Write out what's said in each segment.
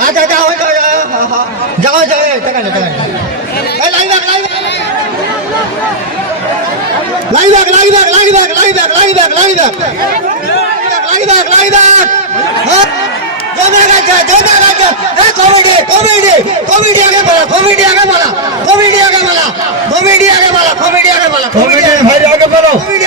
আচ্ছা যাও যাও যাও টাকা টাকা এই live back live back live back live back live back live back live back live back live back জমে গেছে জমে গেছে এ কমেডি কমেডি কমেডি আগে বলা কমেডি আগে বলা কমেডি আগে বলা কমেডি আগে বলা কমেডি আগে বলা কমেডি ভাই আগে বলো। কমেডি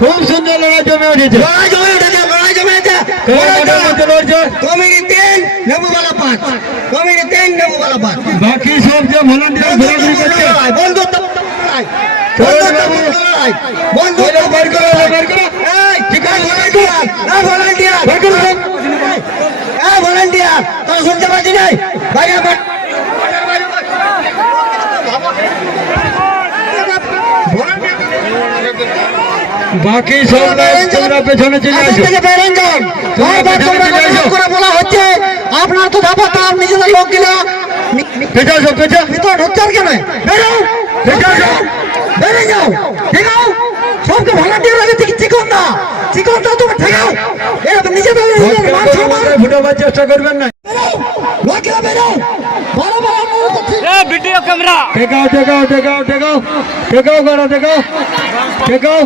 খুব সুন্দর লড়াই জমে উঠেছে। লড়াই জমে উঠেছে লড়াই জমে উঠেছে। কমিটি তিন নেবুবালা পাঁচ। কমিটি তিন নেবুবালা পাঁচ। বাকি সব যে ভলান্টিয়ার ঘোরাঘুরি করছে বন্ধুত্ব বন্ধুত্ব বের করো বের করো। এই ঠিকানা ভলান্টিয়ার না ভলান্টিয়ার। বের তোরা শুনতে পাচ্ছি নাই? বাকি সব তোমরা পেছনে চলে আসো। থেকে বেরেন যান। করে বলা হচ্ছে আপনার তো ধাপা তার নিজেদের লোক গিলা পেছা আসো পেছা ভিতরে ঢুকতে আর কেন বেরো পেছা আসো। বেরে যাও ঠেকাও সবকে ভলান্টিয়ার আগে থেকে চিকন না চিকন দাও তুমি ঠেকাও। এরা তো নিজেদের মান সম্মান। ফুটাবার চেষ্টা করবেন না। লোকেরা বেরো বড় বড় অনুরোধ করছি। Video camera. টেকাও টেকাও টেকাও টেকাও টেকাও করো টেকাও টেকাও